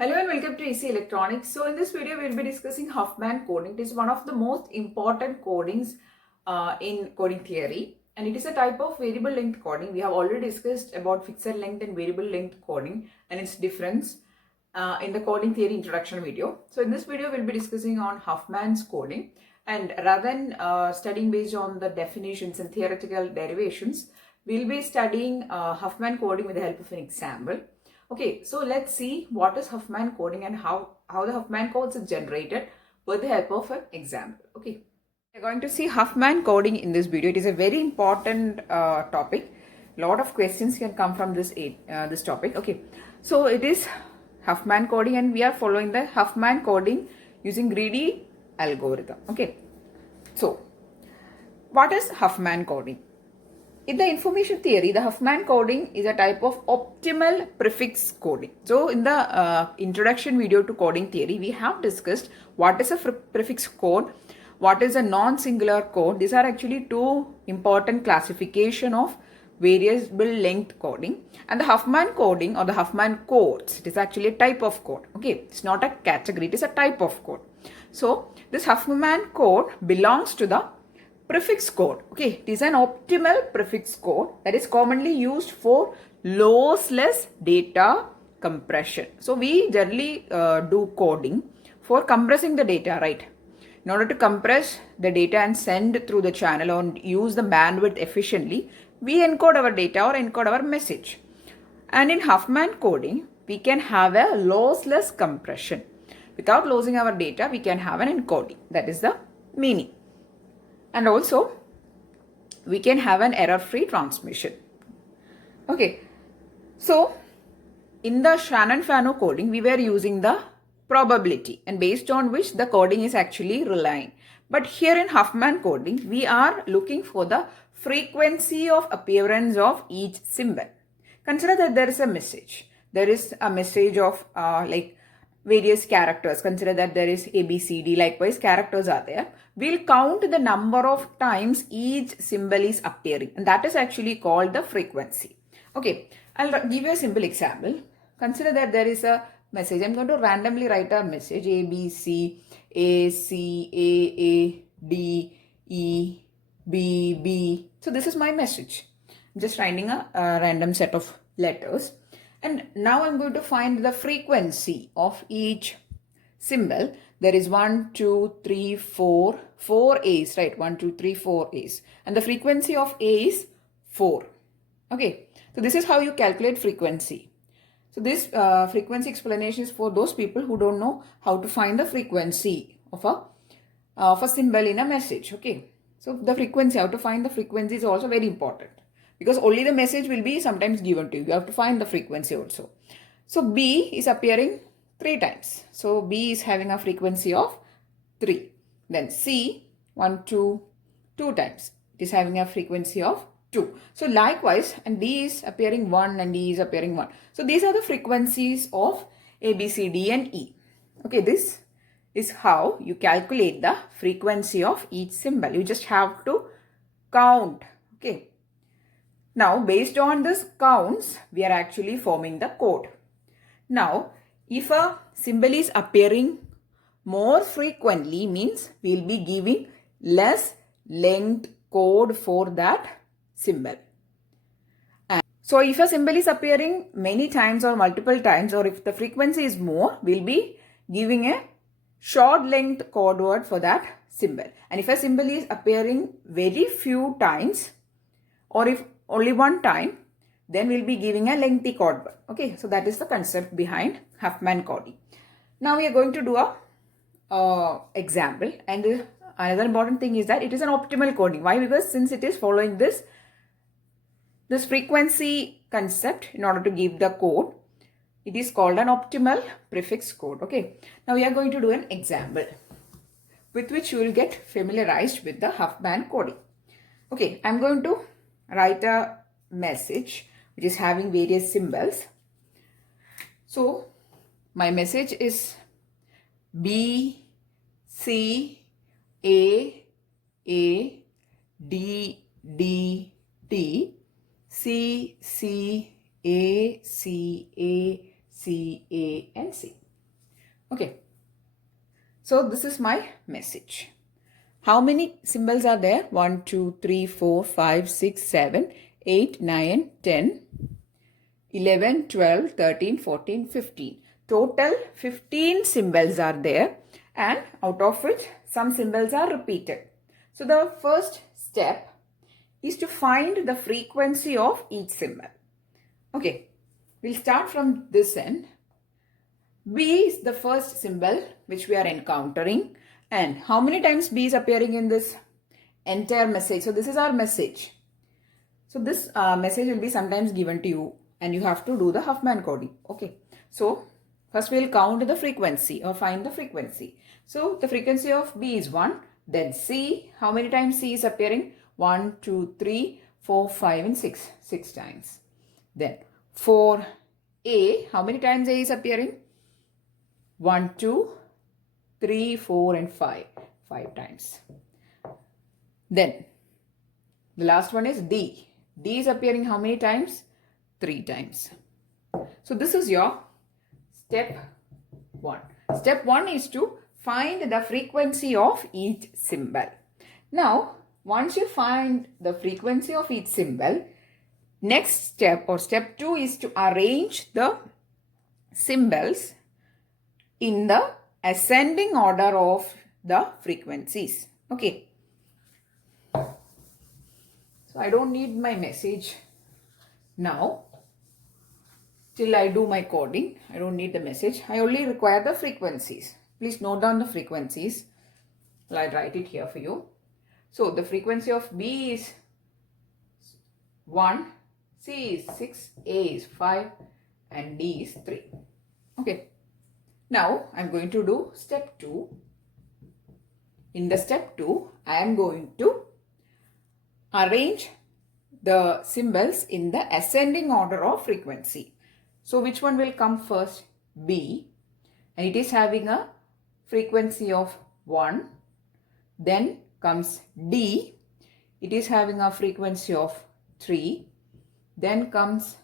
Hello and welcome to EC Electronics. So in this video, we'll be discussing Huffman coding. It is one of the most important codings in coding theory, and it is a type of variable length coding. We have already discussed about fixed length and variable length coding and its difference in the coding theory introduction video. So in this video, we'll be discussing on Huffman's coding, and rather than studying based on the definitions and theoretical derivations, we'll be studying Huffman coding with the help of an example. Okay, so let's see what is Huffman coding and how the Huffman codes are generated with the help of an example. Okay, we're going to see Huffman coding in this video. It is a very important topic. A lot of questions can come from this topic. Okay, so it is Huffman coding and we are following the Huffman coding using greedy algorithm. Okay, so what is Huffman coding? In the information theory, the Huffman coding is a type of optimal prefix coding. So in the introduction video to coding theory, we have discussed what is a prefix code, what is a non-singular code. These are actually two important classification of variable length coding. And the Huffman coding or the Huffman codes, it is actually a type of code. Okay, it's not a category, it is a type of code. So this Huffman code belongs to the prefix code. Okay, it is an optimal prefix code that is commonly used for lossless data compression. So we generally do coding for compressing the data, right? In order to compress the data and send through the channel or use the bandwidth efficiently, we encode our data or encode our message. And in Huffman coding, we can have a lossless compression. Without losing our data, we can have an encoding. That is the meaning. And also, we can have an error-free transmission. Okay, so in the Shannon-Fano coding, we were using the probability and based on which the coding is actually relying. But here in Huffman coding, we are looking for the frequency of appearance of each symbol. Consider that there is a message. There is a message of like various characters. Consider that there is A, B, C, D, likewise characters are there. We'll count the number of times each symbol is appearing, and that is actually called the frequency. Okay, I'll give you a simple example. Consider that there is a message. I'm going to randomly write a message A, B, C, A, C, A, D, E, B, B. So this is my message. I'm just writing a random set of letters. And now I'm going to find the frequency of each symbol. There is 1, 2, 3, 4, 4 A's, right? 1, 2, 3, 4 A's. And the frequency of A is 4. Okay. So this is how you calculate frequency. So this frequency explanation is for those people who don't know how to find the frequency of a symbol in a message. Okay. So the frequency, how to find the frequency is also very important. Because only the message will be sometimes given to you. You have to find the frequency also. So B is appearing 3 times. So B is having a frequency of 3. Then C, 1, 2, 2 times. It is having a frequency of 2. So likewise, and D is appearing 1 and D is appearing 1. So these are the frequencies of A, B, C, D and E. Okay, this is how you calculate the frequency of each symbol. You just have to count. Okay. Now, based on this counts, we are actually forming the code. Now, if a symbol is appearing more frequently, means we will be giving less length code for that symbol. And so, if a symbol is appearing many times or multiple times, or if the frequency is more, we will be giving a short length code word for that symbol. And if a symbol is appearing very few times, or if only one time, then we'll be giving a lengthy code word. Okay, so that is the concept behind Huffman coding. Now we are going to do a example, and another important thing is that it is an optimal coding. Why? Because since it is following this frequency concept in order to give the code, it is called an optimal prefix code. Okay, now we are going to do an example with which you will get familiarized with the Huffman coding. Okay, I'm going to write a message which is having various symbols. So my message is B, C, A, D, D, T, C, C, A, C, A, C, A, and C. Okay. So this is my message. How many symbols are there? 1, 2, 3, 4, 5, 6, 7, 8, 9, 10, 11, 12, 13, 14, 15. Total 15 symbols are there, and out of which some symbols are repeated. So the first step is to find the frequency of each symbol. Okay, we'll start from this end. B is the first symbol which we are encountering. And how many times B is appearing in this entire message? So this is our message. So this message will be sometimes given to you and you have to do the Huffman coding. Okay. So first we'll count the frequency or find the frequency. So the frequency of B is 1. Then C, how many times C is appearing? 1, 2, 3, 4, 5 and 6. 6 times. Then for A, how many times A is appearing? 1, 2, 3, 4 and 5. 5 times. Then the last one is D. D is appearing how many times? 3 times. So this is your step 1. Step 1 is to find the frequency of each symbol. Now, once you find the frequency of each symbol, next step or step 2 is to arrange the symbols in the ascending order of the frequencies. Okay. So I don't need my message now. Till I do my coding, I don't need the message. I only require the frequencies. Please note down the frequencies. I'll write it here for you. So the frequency of B is 1, C is 6, A is 5 and D is 3. Okay. Now I am going to do step 2. In the step 2, I am going to arrange the symbols in the ascending order of frequency. So which one will come first? B, and it is having a frequency of 1. Then comes D, it is having a frequency of 3. Then comes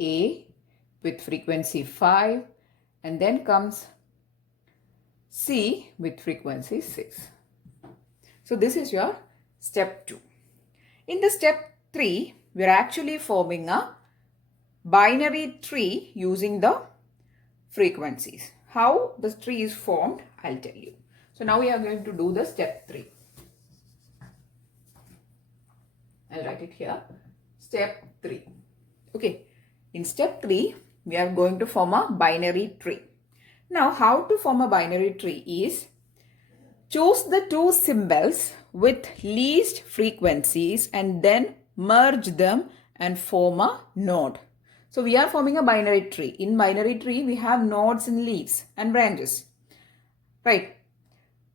A with frequency 5, and then comes C with frequency 6. So this is your step 2. In the step 3, we are actually forming a binary tree using the frequencies. How the tree is formed, I'll tell you. So now we are going to do the step 3. I'll write it here. Step 3. Okay. In step 3, we are going to form a binary tree. Now, how to form a binary tree is choose the two symbols with least frequencies and then merge them and form a node. So we are forming a binary tree. In binary tree, we have nodes and leaves and branches. Right.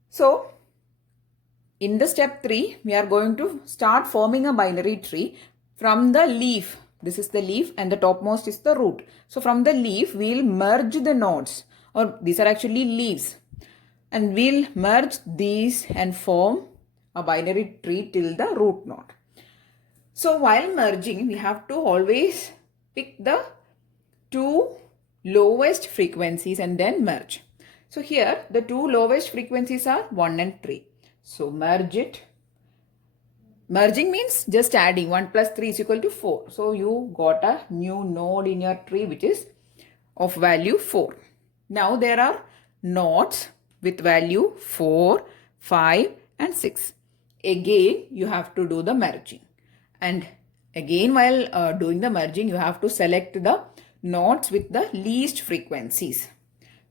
So in the step 3, we are going to start forming a binary tree from the leaf. This is the leaf and the topmost is the root. So from the leaf, we'll merge the nodes, or these are actually leaves. And we'll merge these and form a binary tree till the root node. So while merging, we have to always pick the two lowest frequencies and then merge. So here the two lowest frequencies are 1 and 3. So merge it. Merging means just adding 1 plus 3 is equal to 4. So you got a new node in your tree which is of value 4. Now there are nodes with value 4, 5 and 6. Again you have to do the merging. And again while doing the merging you have to select the nodes with the least frequencies.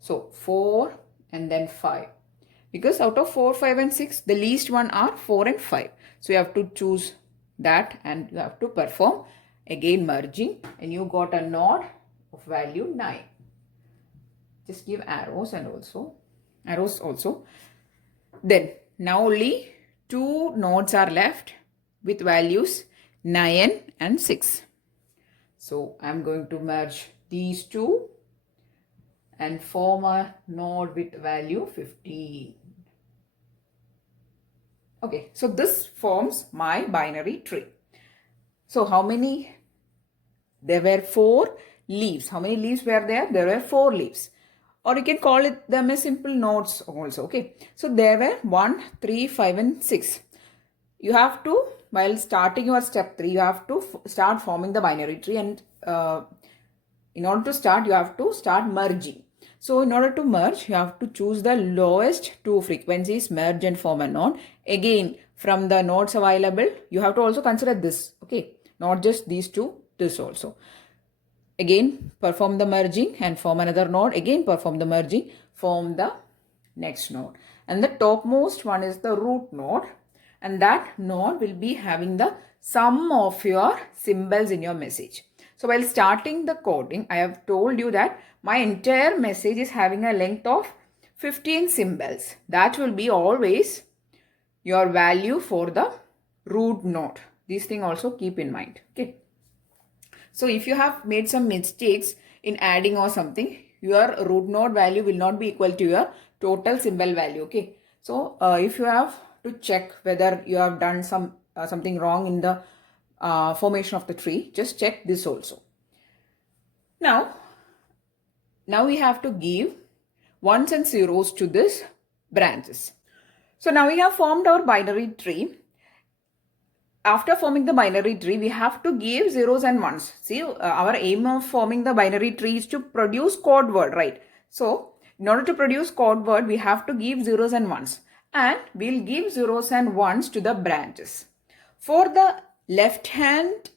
So 4 and then 5. Because out of 4, 5 and 6 the least one are 4 and 5. So you have to choose that and you have to perform again merging and you got a node of value 9. Just give arrows also. Then now only 2 nodes are left with values 9 and 6. So I am going to merge these two and form a node with value 15. Okay, so this forms my binary tree. So how many? There were 4 leaves. How many leaves were there? There were 4 leaves. or you can call it them as simple nodes also. Okay, so there were 1, 3, 5 and 6. You have to, while starting your step 3, you have to start forming the binary tree, and in order to start, you have to start merging. So in order to merge, you have to choose the lowest 2 frequencies, merge and form a node. Again, from the nodes available, you have to also consider this. Okay, not just these two, this also. Again, perform the merging and form another node. Again, perform the merging, form the next node. And the topmost one is the root node. And that node will be having the sum of your symbols in your message. So while starting the coding, I have told you that my entire message is having a length of 15 symbols. That will be always your value for the root node. This thing also keep in mind. Okay. So if you have made some mistakes in adding or something, your root node value will not be equal to your total symbol value. Okay. So if you have to check whether you have done something wrong in the formation of the tree, just check this also. Now we have to give ones and zeros to this branches. So now we have formed our binary tree. After forming the binary tree, we have to give zeros and ones. See, our aim of forming the binary tree is to produce code word, right? So in order to produce code word, we have to give zeros and ones. And we'll give zeros and ones to the branches. For the left hand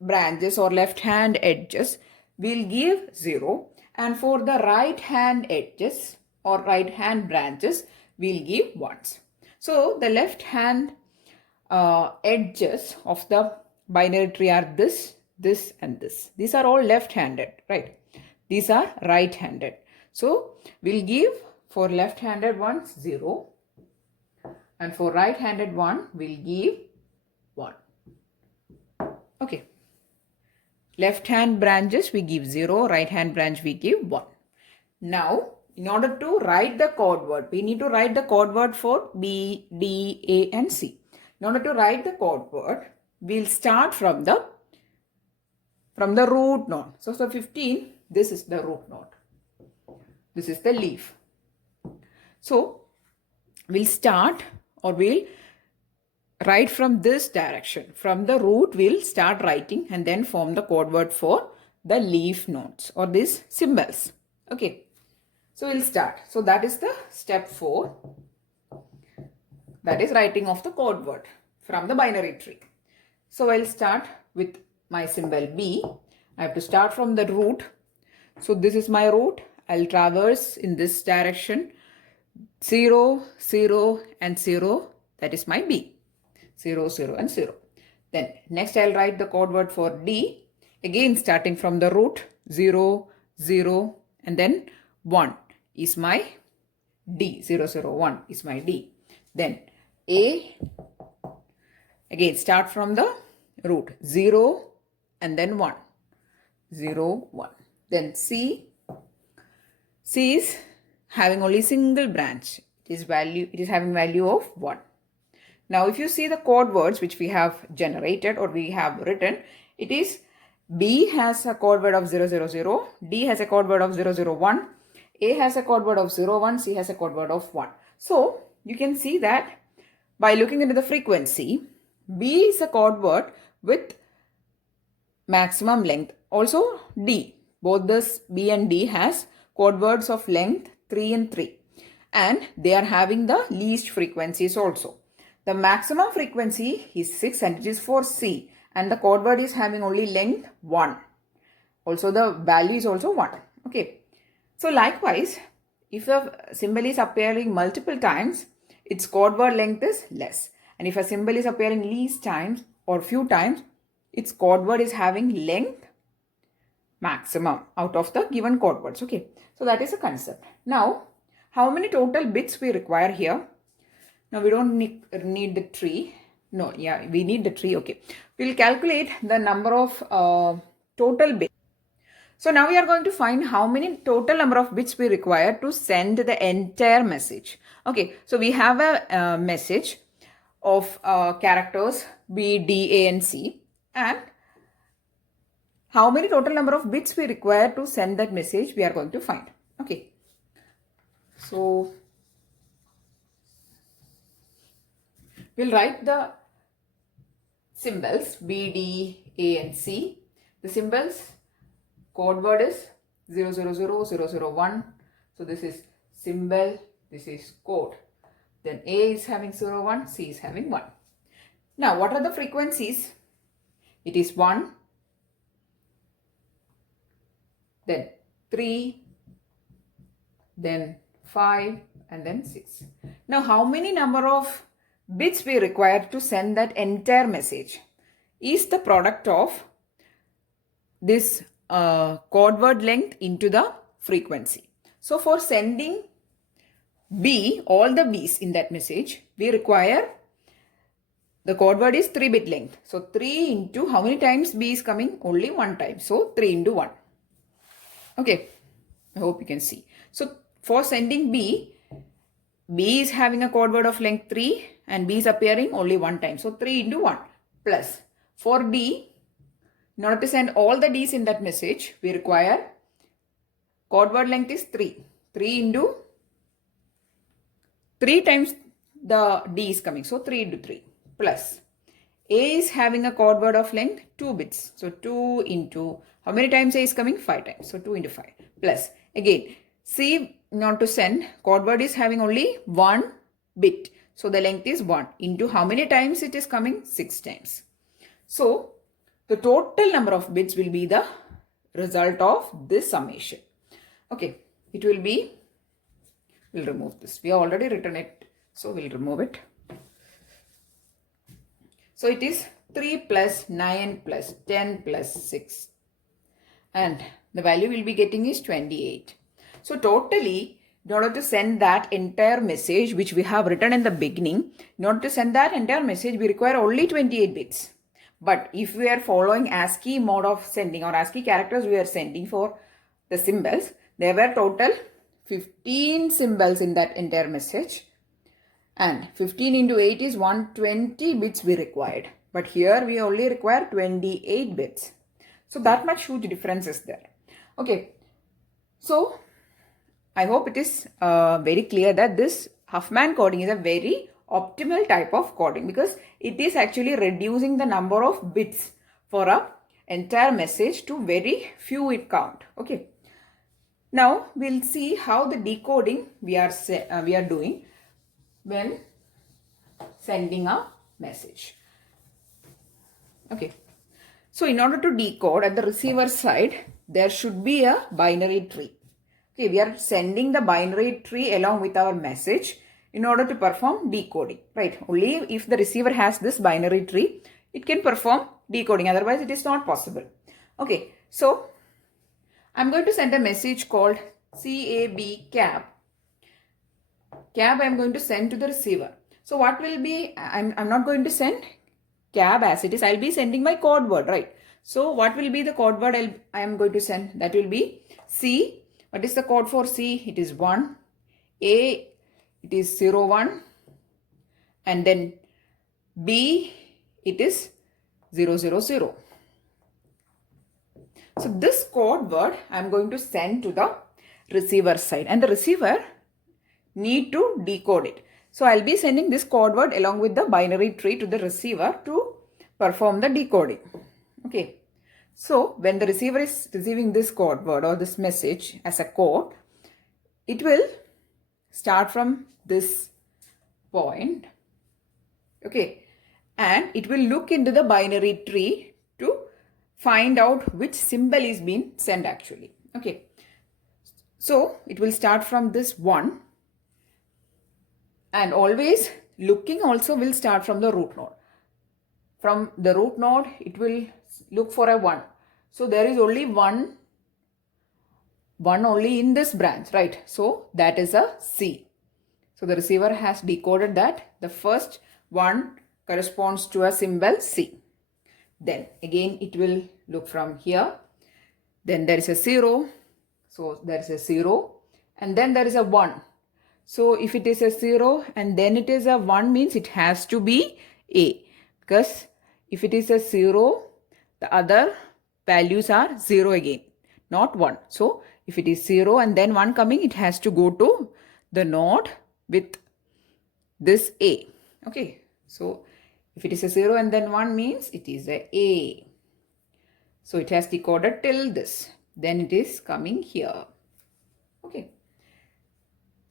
branches or left hand edges, we'll give 0. And for the right hand edges or right hand branches, we'll give 1s. So the left hand edges of the binary tree are this, this and this. These are all left-handed, right? These are right-handed. So we'll give for left-handed one 0, and for right-handed one we'll give 1. Okay. Left hand branches we give 0, right hand branch we give 1. Now in order to write the code word, we need to write the code word for B, D, A and C. In order to write the code word, we'll start from the root node. So 15, this is the root node. This is the leaf. So we'll start, or we'll write from this direction. From the root, we'll start writing and then form the code word for the leaf nodes or these symbols. Okay. So we'll start. So that is the step 4. That is writing of the code word from the binary tree. So I'll start with my symbol B. I have to start from the root. So this is my root. I'll traverse in this direction. 0, 0 and 0. That is my B. 0, 0 and 0. Then next I'll write the code word for D. Again starting from the root. 0, 0 and then 1 is my D. 0, 0, 1 is my D. Then A, again start from the root, 0 and then 1, 0, 1. Then C is having only single branch. It is having value of 1. Now if you see the code words which we have generated or we have written, it is B has a code word of 0, 0, 0, D has a code word of 0, 0, 1, A has a code word of 0, 1, C has a code word of 1. So you can see that by looking into the frequency, B is a code word with maximum length. Also D, both this B and D has code words of length 3 and 3. And they are having the least frequencies also. The maximum frequency is 6 and it is for C. And the code word is having only length 1. Also the value is also 1. Okay. So likewise, if a symbol is appearing multiple times, its code word length is less. And if a symbol is appearing least times or few times, its code word is having length maximum out of the given code words. Okay. So that is a concept. Now, how many total bits we require here? Now we don't need the tree. No, yeah, we need the tree. Okay. We'll calculate the number of total bits. So now we are going to find how many total number of bits we require to send the entire message. Okay, so we have a message of characters B, D, A and C, and how many total number of bits we require to send that message we are going to find. Okay, So we'll write the symbols B, D, A and C. The symbols, code word is 0000001. So this is symbol, this is code. Then A is having 01, C is having 1. Now what are the frequencies? It is 1, then 3, then 5 and then 6. Now how many number of bits we require to send that entire message is the product of this code word length into the frequency. So for sending B, all the B's in that message, we require the code word is 3-bit length. So 3 into how many times B is coming? Only 1 time. So 3 into 1. Okay, I hope you can see. So for sending B is having a code word of length 3 and B is appearing only 1 time. So 3 into 1 plus for D, in order to send all the D's in that message, we require code word length is 3. 3 into 3 times the D is coming. So 3 into 3 plus A is having a code word of length 2 bits. So 2 into how many times A is coming? 5 times. So 2 into 5 plus again C, not to send, code word is having only 1 bit. So the length is 1 into how many times it is coming? 6 times. So the total number of bits will be the result of this summation. Okay, it will be, we'll remove this. We have already written it, so we'll remove it. So it is 3 plus 9 plus 10 plus 6. And the value we'll be getting is 28. So totally, in order to send that entire message which we have written in the beginning, in order to send that entire message, we require only 28 bits. But if we are following ASCII mode of sending or ASCII characters we are sending for the symbols, there were total 15 symbols in that entire message. And 15 into 8 is 120 bits we required. But here we only require 28 bits. So that much huge difference is there. Okay. So I hope it is very clear that this Huffman coding is a very optimal type of coding because it is actually reducing the number of bits for a entire message to very few it count. Okay. Now we'll see how the decoding we are doing when sending a message. Okay. So in order to decode at the receiver side, there should be a binary tree. Okay, we are sending the binary tree along with our message in order to perform decoding, right? Only if the receiver has this binary tree, it can perform decoding. Otherwise, it is not possible. Okay, so I'm going to send a message called CAB cab. Cab I'm going to send to the receiver. So what will be, I'm not going to send cab as it is. I'll be sending my code word, right? So what will be the code word I am going to send? That will be C. What is the code for C? It is 1. A, it is 01. And then B, it is 000. So this code word I am going to send to the receiver side. And the receiver need to decode it. So I'll be sending this code word along with the binary tree to the receiver to perform the decoding. Okay. So when the receiver is receiving this code word or this message as a code, it will start from this point. Okay. And it will look into the binary tree to find out which symbol is being sent actually. Okay. So it will start from this 1. And always looking also will start from the root node. From the root node, it will look for a 1. So there is only one only in this branch, right? So that is a C. So the receiver has decoded that. The first one corresponds to a symbol C. Then again it will look from here. Then there is a 0. So there is a 0. And then there is a 1. So if it is a 0 and then it is a 1 means it has to be A. Because if it is a 0, the other values are 0 again, not 1. So if it is 0 and then 1 coming, it has to go to the node with this A. Okay, so if it is a 0 and then 1 means it is a A. So it has decoded till this. Then it is coming here. Okay.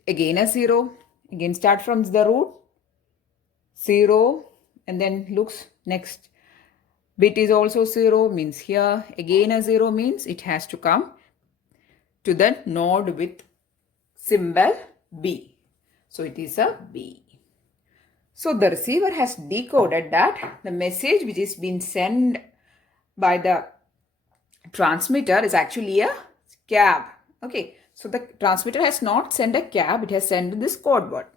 Again a 0. Again start from the root. 0 and then looks next. Bit is also 0 means here. Again a 0 means it has to come to the node with symbol B. So it is a B. So the receiver has decoded that the message which is being sent by the transmitter is actually a cab. Okay, so the transmitter has not sent a cab, it has sent this code word.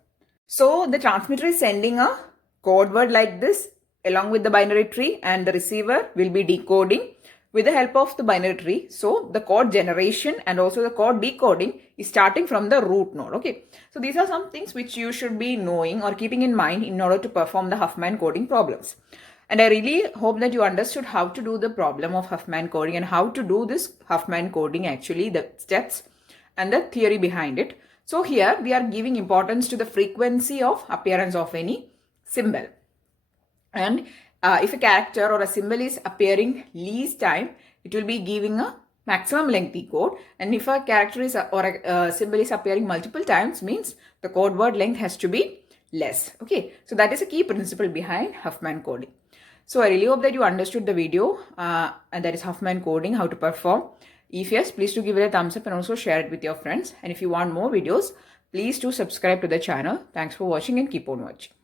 So the transmitter is sending a code word like this along with the binary tree, and the receiver will be decoding with the help of the binary tree. So the code generation and also the code decoding is starting from the root node. Okay, so these are some things which you should be knowing or keeping in mind in order to perform the Huffman coding problems. And I really hope that you understood how to do the problem of Huffman coding and how to do this Huffman coding, actually the steps and the theory behind it. So here we are giving importance to the frequency of appearance of any symbol. And if a character or a symbol is appearing least time, it will be giving a maximum lengthy code. And if a character is or a symbol is appearing multiple times, means the code word length has to be less. Okay, so that is a key principle behind Huffman coding. So I really hope that you understood the video, and that is Huffman coding, how to perform. If yes, please do give it a thumbs up and also share it with your friends. And if you want more videos, please do subscribe to the channel. Thanks for watching and keep on watching.